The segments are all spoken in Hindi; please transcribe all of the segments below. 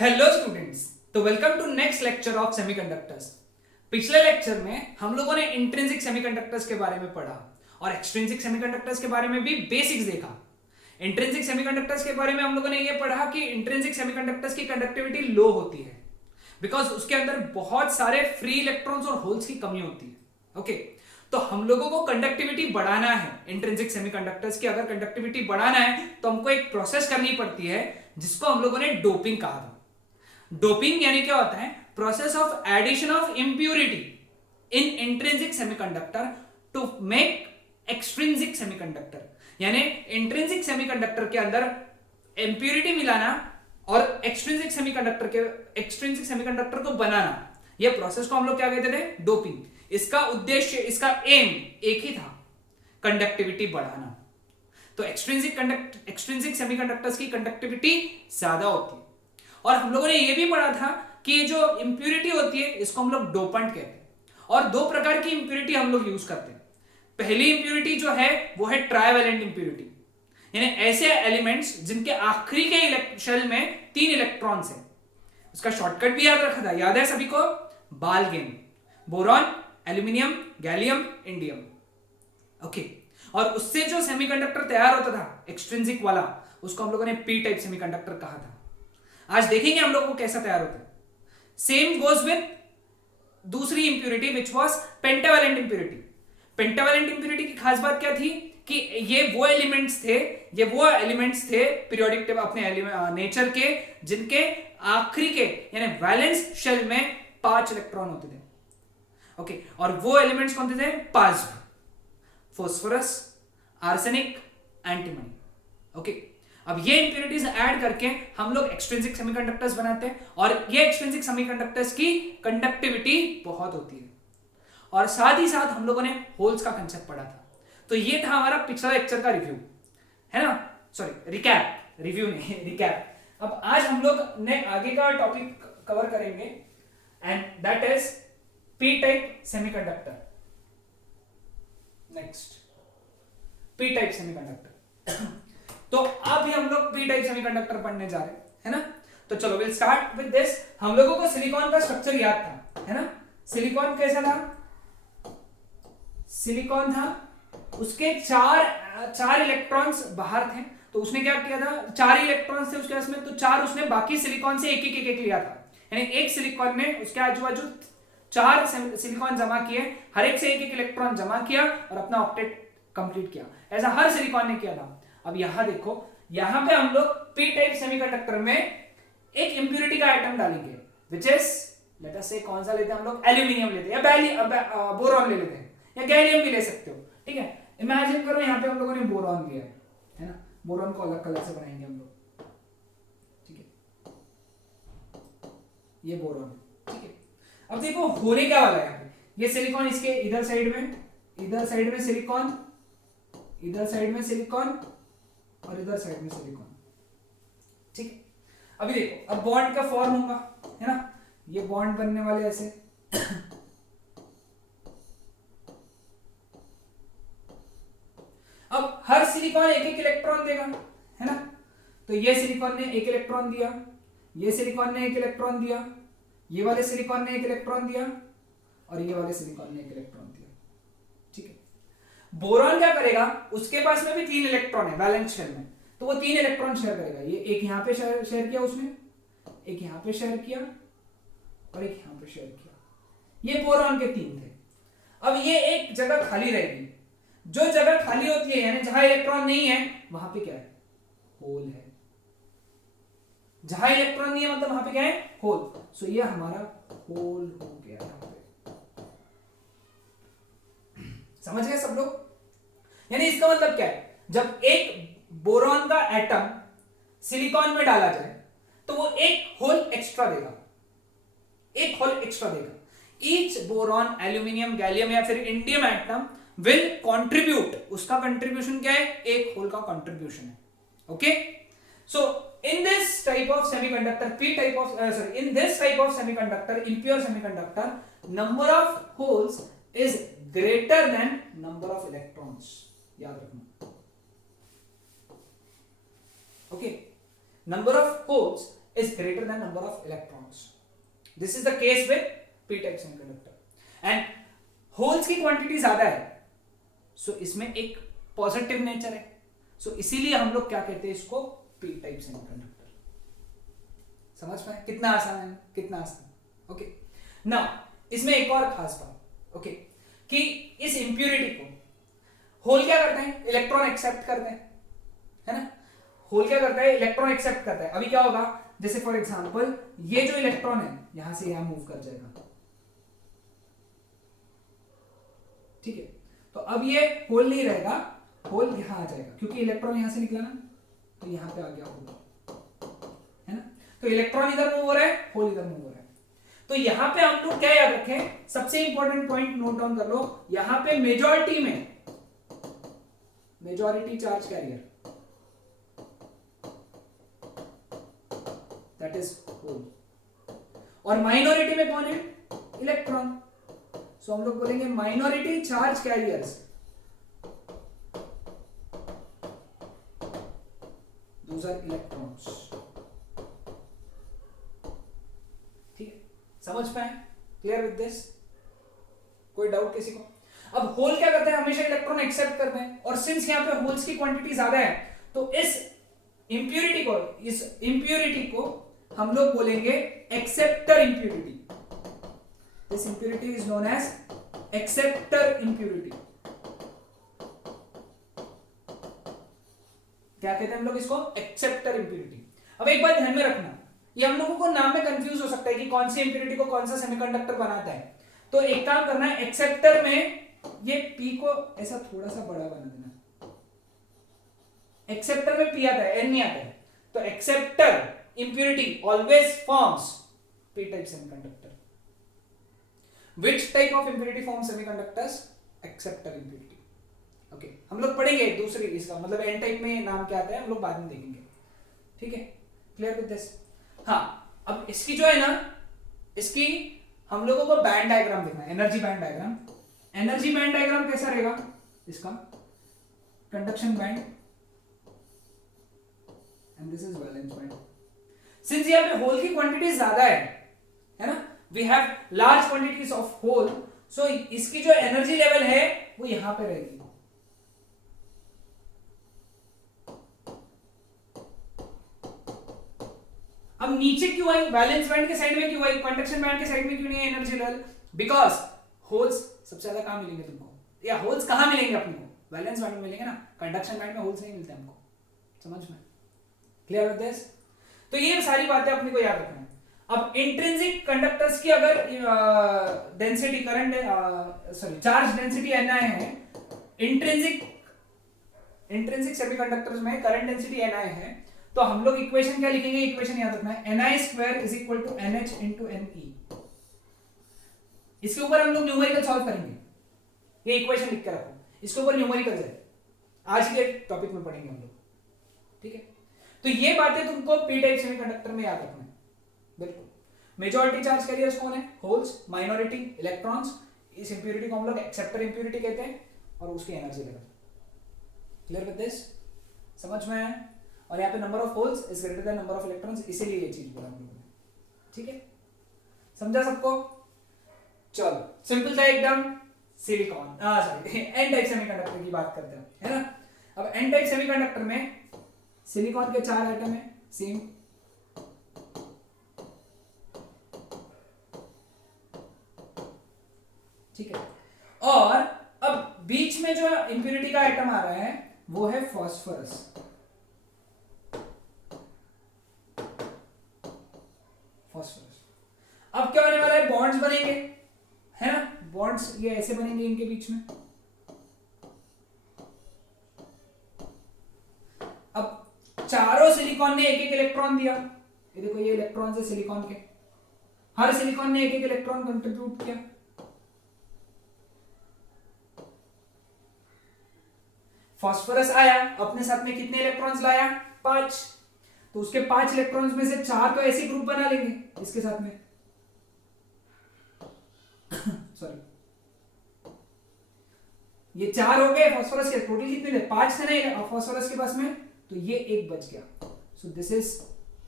हेलो स्टूडेंट्स, तो welcome to next lecture of semiconductors. पिछले लेक्चर में हम लोगों ने इंट्रिंसिक सेमीकंडक्टर्स के बारे में पढ़ा और एक्सट्रिंसिक सेमीकंडक्टर्स के बारे में भी बेसिक्स देखा। इंट्रिंसिक सेमीकंडक्टर्स के बारे में हम लोगों ने ये पढ़ा कि इंट्रिंसिक सेमीकंडक्टर्स की कंडक्टिविटी लो होती है बिकॉज उसके अंदर बहुत सारे फ्री इलेक्ट्रॉन्स और होल्स की कमी होती है। ओके, तो हम लोगों को कंडक्टिविटी बढ़ाना है इंट्रिंसिक सेमीकंडक्टर्स की। अगर कंडक्टिविटी बढ़ाना है तो हमको एक प्रोसेस करनी पड़ती है जिसको हम लोगों ने डोपिंग कहा था। डोपिंग यानी क्या होता है? Process of addition of impurity in intrinsic semiconductor to make extrinsic semiconductor. यानी इंट्रिंसिक सेमीकंडक्टर के अंदर इंप्यूरिटी मिलाना और एक्सट्रिंसिक सेमीकंडक्टर को बनाना, यह प्रोसेस को हम लोग क्या कहते थे? डोपिंग। इसका उद्देश्य, इसका एम एक ही था, कंडक्टिविटी बढ़ाना। तो एक्सट्रिंसिक सेमीकंडक्टर्स की कंडक्टिविटी ज्यादा होती है। और हम लोगों ने यह भी पढ़ा था कि जो इंप्यूरिटी होती है इसको हम लोग डोपेंट कहते हैं। और दो प्रकार की इंप्यूरिटी हम लोग यूज करते हैं। पहली इंप्यूरिटी जो है वो है ट्राइवेलेंट इंप्यूरिटी, यानी ऐसे एलिमेंट्स जिनके आखिरी के शेल में 3 इलेक्ट्रॉन्स है। उसका शॉर्टकट भी याद रखा था, याद है सभी को? बाल्गेन, boron, aluminium, gallium, indium. Okay, और उससे जो सेमीकंडक्टर तैयार होता था एक्सट्रिंसिक वाला, उसको हम लोगों ने पी टाइप सेमीकंडक्टर कहा था। आज देखेंगे हम लोग को कैसा तैयार होता है। सेम गोज विद दूसरी impurity which was pentavalent impurity. Pentavalent impurity की खास बात क्या थी कि ये वो एलिमेंट्स थे पीरियोडिक टेबल अपने नेचर के जिनके आखिरी के यानी वैलेंस शेल में 5 इलेक्ट्रॉन होते थे। ओके, और वो एलिमेंट्स कौन थे? पाज्ब, फास्फोरस, आर्सेनिक, एंटीमनी। ओके, अब ये इंप्यूरिटीज ऐड करके हम लोग एक्सट्रिंसिक सेमीकंडक्टर्स बनाते हैं और ये एक्सट्रिंसिक सेमीकंडक्टर्स की कंडक्टिविटी बहुत होती है। और साथ ही साथ हम लोगों ने होल्स का कंसेप्ट पढ़ा था। तो ये था हमारा पिछला लेक्चर का रिव्यू, है ना? सॉरी, रिकैप, रिव्यू नहीं, रिकैप। अब आज हम लोग ने आगे का टॉपिक कवर करेंगे and that is P type semiconductor. Next, P type semiconductor. तो अभी हम लोग पी टाइप सेमीकंडक्टर पढ़ने जा रहे हैं, है ना? तो चलो विल स्टार्ट विद दिस। हम लोगों को सिलिकॉन का स्ट्रक्चर याद था, है ना? सिलिकॉन कैसा था? सिलिकॉन था, उसके चार इलेक्ट्रॉन्स बाहर थे। तो उसने क्या किया था? 4 इलेक्ट्रॉन्स थे उसके पास में, तो 4 उसने बाकी सिलिकॉन से एक लिया था। यानी एक सिलिकॉन ने उसके आजू बाजू 4 सिलिकॉन जमा किए, हर एक से एक इलेक्ट्रॉन जमा किया और अपना ऑक्टेट कंप्लीट किया। ऐसा हर सिलिकॉन ने किया था। अब यहां देखो, यहां पे हम लोग पी टाइप सेमीकंडक्टर में एक इंप्यूरिटी का आइटम डालेंगे विच इज लेट अस से, कौन सा लेते हैं हम लोग? एल्यूमिनियम लेते हैं या बोरॉन ले लेते हैं या गैलियम भी ले सकते हो। ठीक है, इमेजिन करो यहां पे हम लोगों ने बोरॉन लिया है ना? बोरॉन को अलग कलर से बनाएंगे हम लोग। ठीक है, ये बोरॉन है। ठीक है, अब देखो होने क्या वाला है यहां पे। ये सिलिकॉन इसके इधर साइड में सिलिकॉन, इधर साइड में सिलिकॉन और इधर साइड में सिलिकॉन। ठीक है, अभी देखो, अब बॉन्ड का फॉर्म होगा, है ना? ये बॉन्ड बनने वाले ऐसे। अब हर सिलिकॉन एक इलेक्ट्रॉन देगा, है ना? तो ये सिलिकॉन ने एक इलेक्ट्रॉन दिया, ये सिलिकॉन ने एक इलेक्ट्रॉन दिया, ये वाले सिलिकॉन ने एक इलेक्ट्रॉन दिया और ये वाले सिलिकॉन ने एक इलेक्ट्रॉन दिया। ठीक है, बोरॉन क्या करेगा? उसके पास में भी 3 इलेक्ट्रॉन है वैलेंस शेल में, तो वो 3 इलेक्ट्रॉन शेयर करेगा। ये एक यहां पे शेयर किया उसने, एक यहां पे शेयर किया और एक यहां पे शेयर किया। ये बोरॉन के 3 थे। अब ये एक जगह खाली रहेगी। जो जगह खाली होती है यानी जहां इलेक्ट्रॉन नहीं है वहां पे क्या है? होल है। जहां इलेक्ट्रॉन नहीं है मतलब वहां पे क्या है? होल। सो ये हमारा होल हो गया यहां पे। समझ गए सब लोग? यानी इसका मतलब क्या है? जब एक बोरॉन का एटम सिलिकॉन में डाला जाए तो वो एक होल एक्स्ट्रा देगा, ईच बोरॉन, एल्यूमिनियम, गैलियम या फिर इंडियम एटम विल कंट्रीब्यूट। उसका कंट्रीब्यूशन क्या है? एक होल का कंट्रीब्यूशन है। Okay, so in this type of semiconductor impure semiconductor, number of holes is greater than number of electrons. याद रखना। Okay, number of holes is greater than number of electrons. This is the case with p-type semiconductor. And holes की क्वांटिटी ज्यादा है, सो इसमें एक पॉजिटिव नेचर है, सो इसीलिए हम लोग क्या कहते हैं इसको p-type सेमीकंडक्टर. समझ पाए कितना आसान है, कितना आसान. ओके, नाउ इसमें एक और खास बात, ओके, कि इस इंप्यूरिटी को होल क्या करते हैं, इलेक्ट्रॉन एक्सेप्ट करते हैं, है ना. होल क्या करता है, इलेक्ट्रॉन एक्सेप्ट करता है. अभी क्या होगा, जैसे फॉर एग्जांपल ये जो इलेक्ट्रॉन है यहां से यहां मूव कर जाएगा, ठीक है. तो अब ये होल नहीं रहेगा, होल यहां आ जाएगा क्योंकि इलेक्ट्रॉन यहां से निकला ना, तो यहां पे आ गया होल, है ना. तो इलेक्ट्रॉन इधर मूव हो रहा है, होल इधर मूव हो रहा है. तो यहां पे हम लोग क्या याद रखें, सबसे इंपॉर्टेंट पॉइंट नोट डाउन कर लो, यहां पे मेजॉरिटी में majority charge carrier, that is hole, और माइनॉरिटी में कौन है, इलेक्ट्रॉन. सो हम लोग बोलेंगे minority charge carriers, those are electrons. ठीक है, समझ पाए, क्लियर विद दिस, कोई डाउट किसी को. अब होल क्या करते हैं, हमेशा इलेक्ट्रॉन एक्सेप्ट करते हैं, और सिंस यहां पे होल्स की क्वांटिटी ज्यादा है तो इस इंप्यूरिटी को हम लोग बोलेंगे acceptor impurity. This impurity is known as acceptor impurity. क्या कहते हैं हम लोग इसको, एक्सेप्टर इंप्यूरिटी. अब एक बात ध्यान में रखना, ये हम लोगों को नाम में कंफ्यूज हो सकता है कि कौन सी इंप्यूरिटी को कौन सा सेमीकंडक्टर बनाता है. तो एक काम करना है, एक्सेप्टर में ये P को ऐसा थोड़ा सा बड़ा बना देना. एक्सेप्टर में P आता है, N नहीं आता है. तो acceptor impurity always forms P type semiconductor. Which type of impurity forms semiconductors? Acceptor impurity. Okay, हम लोग पढ़ेंगे दूसरी, इसका मतलब N टाइप में नाम क्या आता है हम लोग बाद में देखेंगे. ठीक है, क्लियर विद दिस. हाँ, अब इसकी जो है ना, इसकी हम लोगों को बैंड डायग्राम देखना है, energy band diagram. Energy band diagram कैसा रहेगा इसका, conduction band and this is valence band. Since यहाँ पे होल की क्वांटिटी ज्यादा है ना, we have large quantities of hole, so इसकी जो एनर्जी लेवल है वो यहां पे रहेगी. अब नीचे क्यों आई, वैलेंस बैंड के साइड में क्यों आई, कंडक्शन बैंड के साइड में क्यों नहीं है एनर्जी लेवल, बिकॉज होल्स सबसे ज्यादा कहां मिलेंगे तुमको, या होल्स कहां मिलेंगे अपने को, वैलेंस बैंड में मिलेंगे ना, कंडक्शन बैंड में होल्स नहीं मिलते हमको. समझ में, क्लियर विद दिस. तो ये सारी बातें अपने को याद रखना है. अब इंट्रिंसिक कंडक्टर्स की अगर density current charge density Ni है, इंट्रिंसिक सेमीकंडक्टर्स में करंट डेंसिटी Ni है, तो हम लोग इक्वेशन क्या लिखेंगे, इक्वेशन याद रखना है, Ni² is equal to NH into Ne. इसके ऊपर हम लोग न्यूमेरिकल सॉल्व करेंगे, ये इक्वेशन लिख के रखो, इसके ऊपर न्यूमेरिकल है, आज के टॉपिक में पढ़ेंगे हम लोग. ठीक है, तो ये बातें तुमको पी टाइप सेमीकंडक्टर में याद रखना है. बिल्कुल, मेजॉरिटी चार्ज कैरियर्स कौन है, होल्स, माइनॉरिटी इलेक्ट्रॉन्स. इस इंप्यूरिटी को हम लोग एक्सेप्टर इंप्यूरिटी कहते हैं, और उसकी energy level. Clear with this, समझ में आया. और यहाँ पे number of holes is greater than number of electrons, इसीलिए ये चीज बोला हम लोगों ने. ठीक है, समझा सबको. चलो, सिंपल था एकदम. Silicon, sorry, N type semiconductor की बात करते हैं, है ना. अब एन टाइप सेमीकंडक्टर में सिलिकॉन के 4 एटम है सेम, ठीक है. और अब बीच में जो इंप्यूरिटी का एटम आ रहा है वो है फास्फोरस. अब क्या होने वाला है, बॉन्ड्स बनेंगे, है ना. बॉन्ड्स ये ऐसे बनेंगे इनके बीच में. अब चारों सिलिकॉन ने एक एक इलेक्ट्रॉन दिया. ये देखो, ये इलेक्ट्रॉन है सिलिकॉन के, हर सिलिकॉन ने एक एक इलेक्ट्रॉन कंट्रीब्यूट किया. फास्फोरस आया, अपने साथ में कितने इलेक्ट्रॉन्स लाया, 5. तो उसके 5 इलेक्ट्रॉन्स में से 4 तो ऐसे ग्रुप बना लेंगे इसके साथ में. सॉरी, ये 4 हो गए फास्फोरस के. टोटल कितने थे, 5 थे ना फास्फोरस के पास में, तो ये एक बच गया. So this is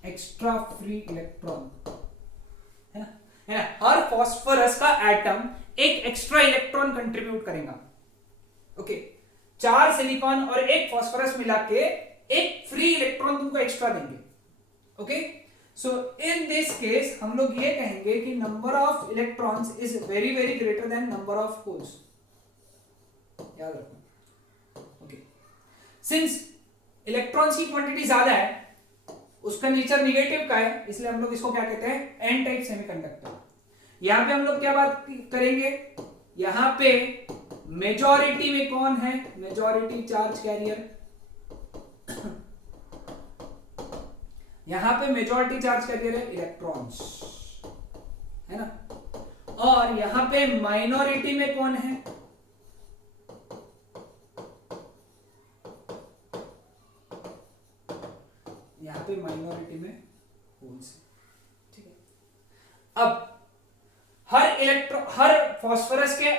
extra free electron, है ना, है ना। हर फास्फोरस का एटम एक एक्स्ट्रा इलेक्ट्रॉन कंट्रीब्यूट करेगा। ओके, 4 सिलिकॉन और 1 फास्फोरस मिला के एक फ्री इलेक्ट्रॉन तुमको एक्स्ट्रा देंगे। Okay, so in this case हम लोग ये कहेंगे कि number of electrons is very very greater than number of holes, याद रखो। ओके, सिंस इलेक्ट्रॉन्स की क्वांटिटी ज्यादा है, उसका नेचर निगेटिव का है, इसलिए हम लोग इसको क्या कहते हैं, एन टाइप सेमीकंडक्टर। यहां पे हम लोग क्या बात करेंगे, यहां पे मेजॉरिटी में कौन है, मेजॉरिटी चार्ज कैरियर, यहां पे मेजॉरिटी चार्ज कैरियर है इलेक्ट्रॉन्स, है ना, और यहां पे माइनॉरिटी में कौन है, यहां पे माइनॉरिटी में होल्स, ठीक है। अब हर फास्फोरस के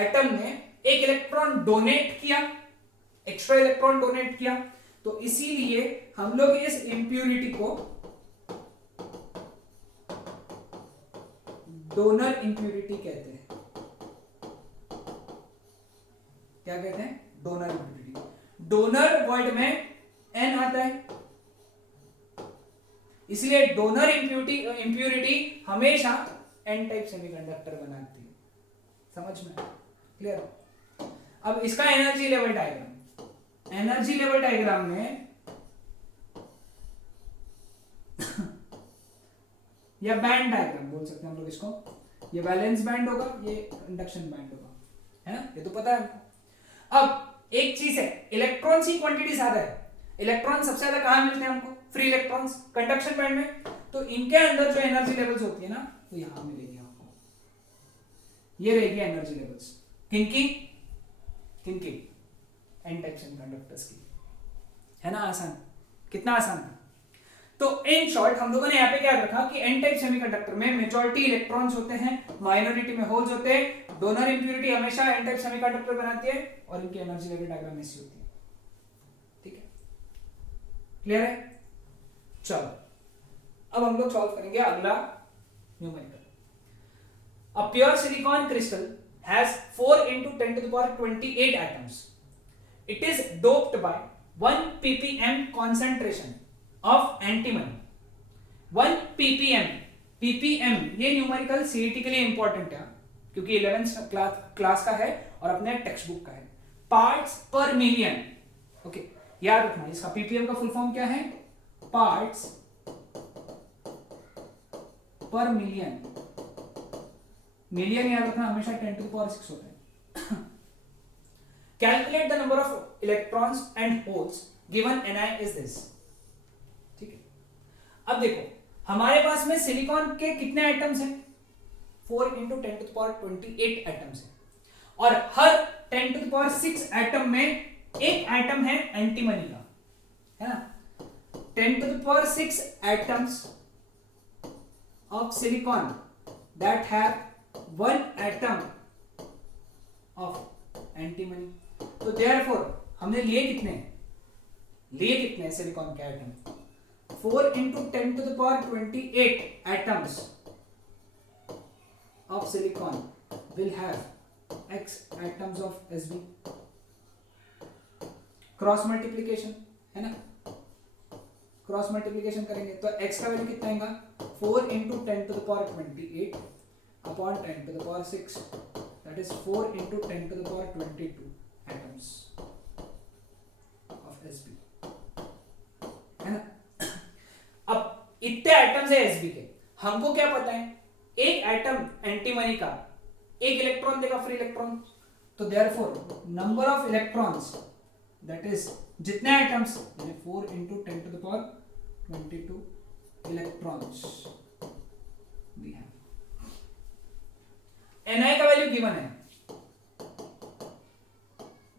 एटम ने एक इलेक्ट्रॉन डोनेट किया, एक्स्ट्रा इलेक्ट्रॉन डोनेट किया, तो इसीलिए हम लोग इस इंप्यूरिटी को डोनर इंप्यूरिटी कहते हैं। क्या कहते हैं, डोनर इंप्यूरिटी। डोनर वर्ड में एन आता है, इसलिए डोनर इंप्यूरिटी हमेशा एन टाइप सेमीकंडक्टर बनाती है। समझ में क्लियर? अब इसका energy level diagram, energy level diagram में या बैंड डायग्राम बोल सकते हैं हम लोग इसको, ये वैलेंस बैंड होगा, ये इंडक्शन बैंड होगा, है ना, ये तो पता है हमको। अब एक चीज है, इलेक्ट्रॉन्स की क्वांटिटी ज्यादा है, इलेक्ट्रॉन सबसे ज्यादा कहां मिलते हैं हमको, फ्री इलेक्ट्रॉन्स कंडक्शन बैंड में, तो इनके अंदर जो एनर्जी लेवल्स होती है ना, वो यहां मिलेगी आपको, ये रहेगी एनर्जी लेवल्स किनकी, एन टाइप सेमीकंडक्टर्स की, है ना। आसान, कितना आसान था। तो इन शॉर्ट हम लोगों ने यहाँ पे क्या रखा कि एन टाइप सेमीकंडक्टर में मेजॉरिटी इलेक्ट्रॉन्स होते हैं, माइनॉरिटी में होल्स होते हैं, डोनर इंप्यूरिटी हमेशा एन टाइप सेमीकंडक्टर बनाती है, और इनकी एनर्जी लेवल डायग्राम ऐसी होती है। ठीक है, क्लियर है? चलो अब हम लोग सॉल्व करेंगे अगला numerical. A pure silicon crystal has 4 into 10 to the power 28 atoms. It is doped by 1 ppm concentration of antimony. 1 ppm, ppm ये न्यूमेरिकल सीईटी के लिए इंपॉर्टेंट है क्योंकि 11th क्लास का है और अपने टेक्स्ट बुक का है। पार्ट्स पर मिलियन, ओके, याद रखना इसका ppm का फुल फॉर्म क्या है, पार्ट्स पर मिलियन, मिलियन याद रखना हमेशा 10 to the power 6 होता है। Calculate the number of electrons and holes given Ni is this. ठीक है, अब देखो हमारे पास में सिलिकॉन के कितने एटम्स हैं, 4 into 10 to the power 28 atoms हैं, और हर 10 to the power 6 एटम में एक एटम है एंटीमनी का, है ना। 10 to the power 6 atoms of silicon that have 1 atom of antimony। तो therefore हमने लिए कितने सिलिकॉन के atom, 4 into 10 to the power 28 atoms of silicon will have x atoms of Sb। Cross multiplication है ना, क्रॉस मल्टीप्लीकेशन करेंगे तो x का वैल्यू कितना आएगा, 4 into 10 to the power 28 upon 10 to the power 6, that is 4 into 10 to the power 22 atoms of Sb, है ना। अब इतने एटम्स है Sb के, हमको क्या पता है, एक एटम एंटीमनी का एक इलेक्ट्रॉन देगा फ्री इलेक्ट्रॉन, तो therefore number of electrons that is जितने atoms, 4 into 10 to the power 22 electrons we have। Ni का वैल्यू गिवन है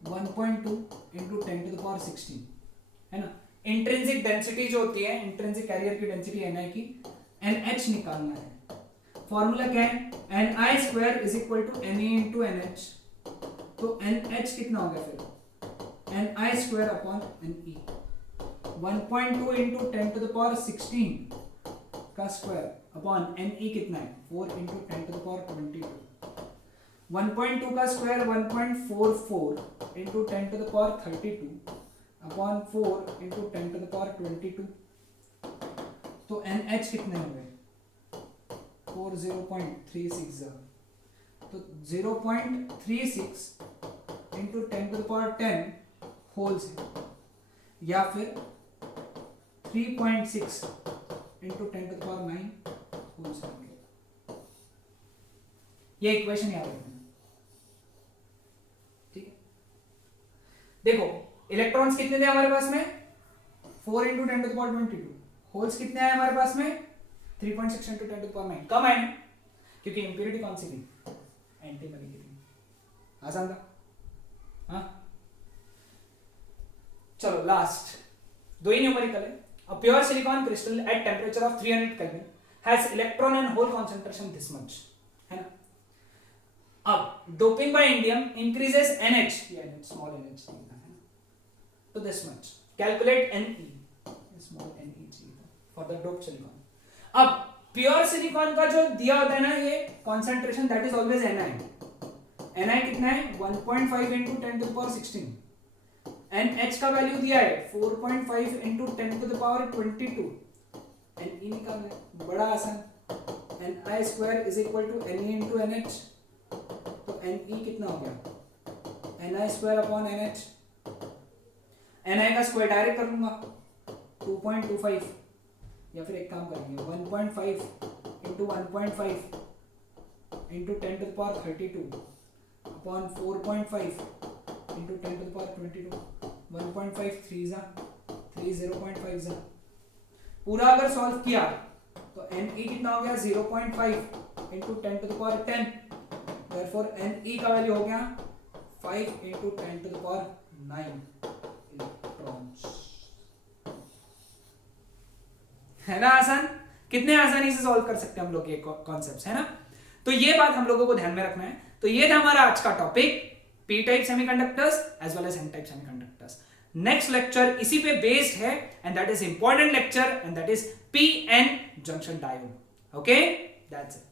1.2 into 10 to the power 16, है ना। इंट्रिंसिक डेंसिटी जो होती है, इंट्रिंसिक कैरियर की डेंसिटी Ni की, NH निकालना है। फॉर्मूला क्या है, Ni square is equal to Ne into NH, तो NH कितना हो गया फिर, Ni square upon Ne, 1.2 into 10 to the power 16 का स्क्वायर अपॉन Ne कितना है 4 इंटू 10 टू द पावर 22। 1.2 का स्क्वायर 1.44 into 10 to the power 32 upon 4 into 10 to the power 22। तो NH कितने हो गए 40.36। तो 0.36 into 10 to the power 10 holes है, या फिर 3.6 into 10 to the power 9 holes है। ये इक्वेशन याद रखना, ठीक है। देखो इलेक्ट्रॉन्स कितने थे हमारे पास में 4 into 10 to the power 22, holes कितने आए हमारे पास में 3.6 इंटू 10 टू द पावर 9। कम आए क्योंकि इंप्योरिटी कौन सी थी एंटीमनी की थी। आसान था, हाँ। चलो लास्ट दो ही न्यूमेरिकल है। A pure silicon crystal at temperature of 300 Kelvin has electron and hole concentration this much, है ना। अब doping by indium increases NH, yeah, small NH है ना, तो this much. Calculate Ne, small Ne for the doped silicon. अब प्योर सिलिकॉन का जो दिया होता है ना ये concentration, that is always Ni कितना है 1.5 into 10 to the power 16। NH का वैल्यू दिया है 4.5 into 10 to the power 22। Ne निकालना है, बड़ा आसान। Ni square is equal to Ne into NH। तो Ne कितना हो गया Ni square upon NH। Ni का स्क्वायर डायरेक्ट कर लूंगा 2.25, या फिर एक काम करेंगे 1.5 into 1.5 into 10 to the power 32 upon 4.5 into 10 to the power 22। 1.5 3 जा 3 0.5 जा। पूरा अगर सॉल्व किया तो Ne कितना हो गया 0.5 into 10 to the power 10। Therefore Ne का वैल्यू हो गया 5 into 10 to the power 9 electrons. है ना आसान, कितने आसानी से सॉल्व कर सकते हैं हम लोग ये कॉन्सेप्ट्स, है ना। तो ये बात हम लोगों को ध्यान में रखना है। तो ये था हमारा आज का topic P type semiconductors as well as N type semiconductors. Next lecture इसी पे बेस्ड है and that is important lecture and that is PN junction diode. Okay that's it.